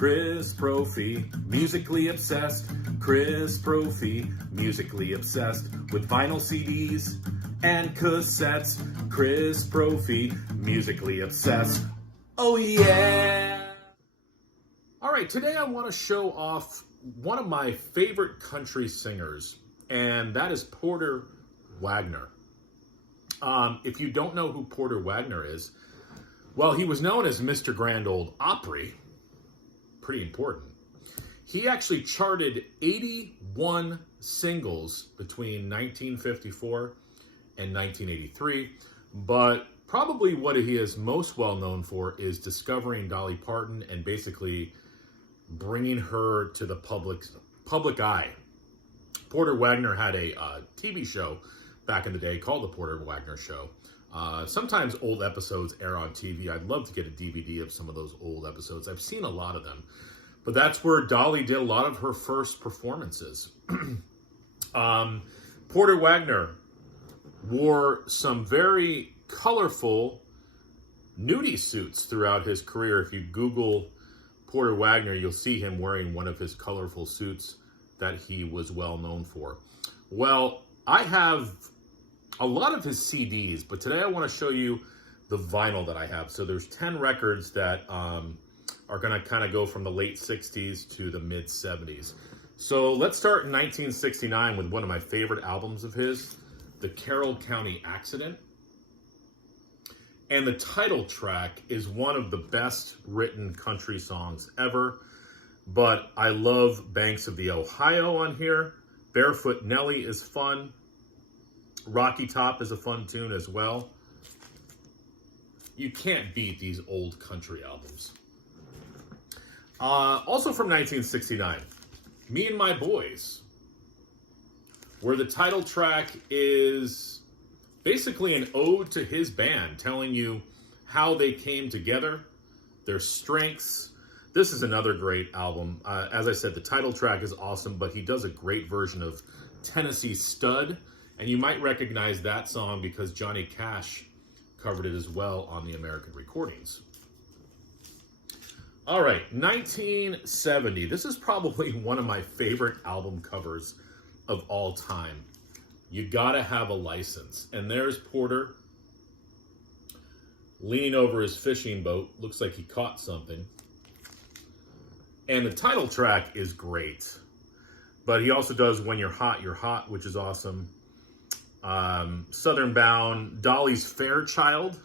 Chris Brophy, musically obsessed. Chris Brophy, musically obsessed with vinyl CDs and cassettes. Chris Brophy, musically obsessed. Oh yeah! All right, today I want to show off one of my favorite country singers, and that is Porter Wagoner. If you don't know who Porter Wagoner is, well, he was known as Mr. Grand Ole Opry. Pretty important. He actually charted 81 singles between 1954 and 1983, but probably what he is most well known for is discovering Dolly Parton and basically bringing her to the public eye. Porter Wagoner had a TV show back in the day called The Porter Wagoner Show. Sometimes old episodes air on TV. I'd love to get a DVD of some of those old episodes. I've seen a lot of them. But that's where Dolly did a lot of her first performances. Porter Wagoner wore some very colorful nudie suits throughout his career. If you Google Porter Wagoner, you'll see him wearing one of his colorful suits that he was well known for. Well, I have a lot of his CDs, but today I want to show you the vinyl that I have. So there's 10 records that are going to kind of go from the late 60s to the mid 70s. So let's start in 1969 with one of my favorite albums of his, The Carroll County Accident. And the title track is one of the best written country songs ever. But I love Banks of the Ohio on here. Barefoot Nellie is fun. Rocky Top is a fun tune as well. You can't beat these old country albums. Also from 1969, Me and My Boys, where the title track is basically an ode to his band, telling you how they came together, their strengths. This is another great album. As I said, the title track is awesome, but he does a great version of Tennessee Stud. And you might recognize that song because Johnny Cash covered it as well on the American recordings. All right, 1970. This is probably one of my favorite album covers of all time. You Gotta Have a License. And there's Porter leaning over his fishing boat. Looks like he caught something. And the title track is great. But he also does When You're Hot, which is awesome. Southern Bound, Dolly's Fairchild,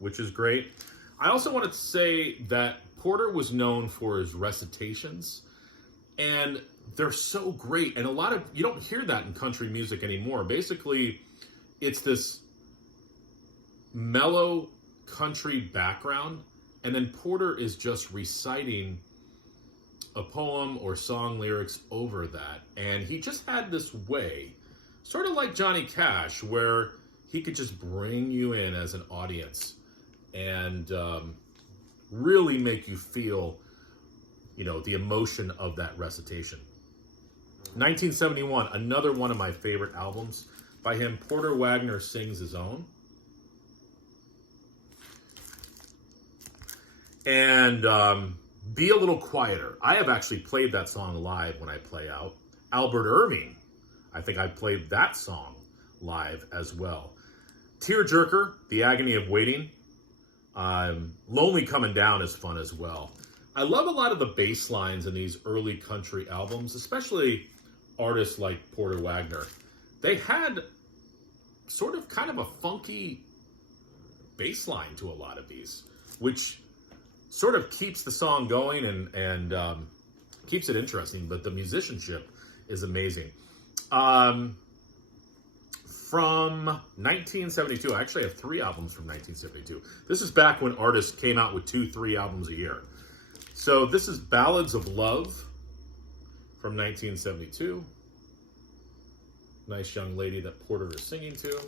which is great. I also wanted to say that Porter was known for his recitations, and they're so great. And you don't hear that in country music anymore. Basically, it's this mellow country background, and then Porter is just reciting a poem or song lyrics over that. And he just had this way, sort of like Johnny Cash, where he could just bring you in as an audience and really make you feel, the emotion of that recitation. 1971, another one of my favorite albums by him, Porter Wagoner Sings His Own. And Be a Little Quieter. I have actually played that song live when I play out. Albert Irving, I think I played that song live as well. Tearjerker, The Agony of Waiting. Lonely Coming Down is fun as well. I love a lot of the bass lines in these early country albums, especially artists like Porter Wagoner. They had sort of kind of a funky bass line to a lot of these, which sort of keeps the song going and keeps it interesting, but the musicianship is amazing. From 1972, I actually have 3 albums from 1972. This is back when artists came out with 2-3 albums a year. So this is Ballads of Love from 1972. Nice young lady that Porter is singing to.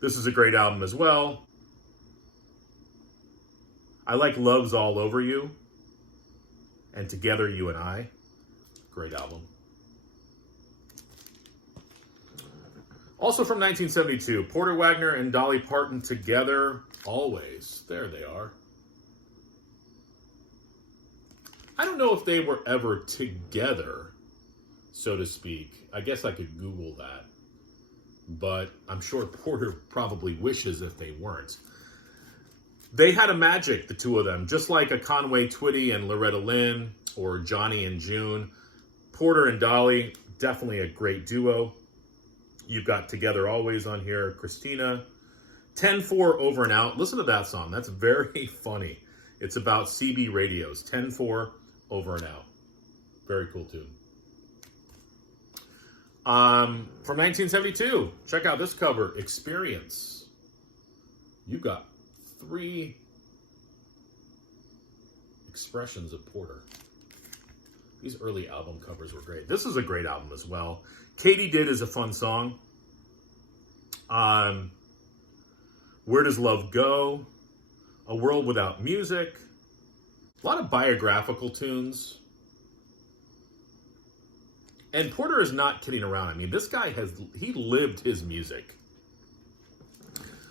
This is a great album as well. I like Love's All Over You and Together You and I. Great album. Also from 1972, Porter Wagoner and Dolly Parton together always. There they are. I don't know if they were ever together, so to speak. I guess I could Google that. But I'm sure Porter probably wishes if they weren't. They had a magic, the two of them, just like a Conway Twitty and Loretta Lynn or Johnny and June. Porter and Dolly, definitely a great duo. You've got Together Always on here, Christina. 10-4 Over and Out. Listen to that song. That's very funny. It's about CB radios. 10-4 Over and Out. Very cool tune. From 1972, check out this cover, Experience. You've got 3 expressions of Porter. These early album covers were great. This is a great album as well. Katie Did is a fun song. Where Does Love Go? A World Without Music. A lot of biographical tunes. And Porter is not kidding around. I mean, this guy he lived his music.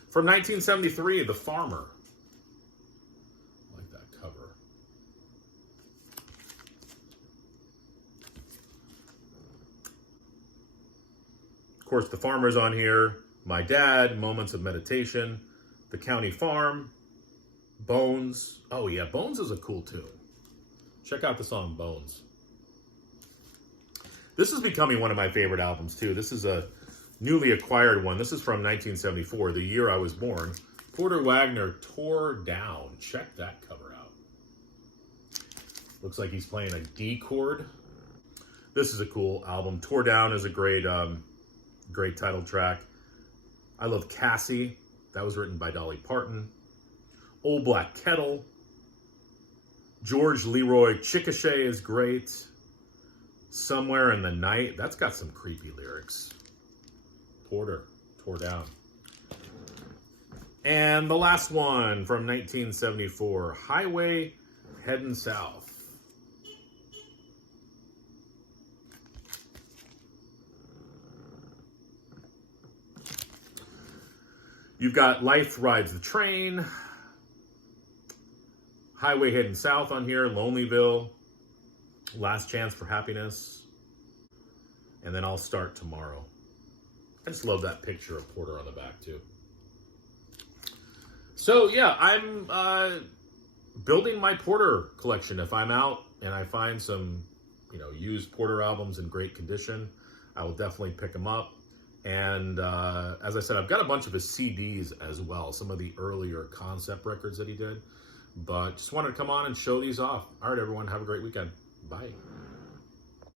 From 1973, The Farmer. I like that cover. Of course, The Farmer's on here. My Dad, Moments of Meditation, The County Farm, Bones. Oh yeah, Bones is a cool tune. Check out the song Bones. This is becoming one of my favorite albums too. This is a newly acquired one. This is from 1974, the year I was born. Porter Wagoner, Tore Down. Check that cover out. Looks like he's playing a D chord. This is a cool album. Tore Down is a great title track. I love Cassie. That was written by Dolly Parton. Old Black Kettle. George Leroy Chickasha is great. Somewhere in the Night. That's got some creepy lyrics. Porter, Tore Down. And the last one from 1974. Highway Heading South. You've got Life Rides the Train, Highway Heading South on here, Lonelyville, Last Chance for Happiness, and then I'll Start Tomorrow. I just love that picture of Porter on the back too. So yeah, I'm building my Porter collection. If I'm out and I find some, used Porter albums in great condition, I will definitely pick them up. And as I said, I've got a bunch of his CDs as well, some of the earlier concept records that he did. But just wanted to come on and show these off. All right, everyone, have a great weekend. Bye.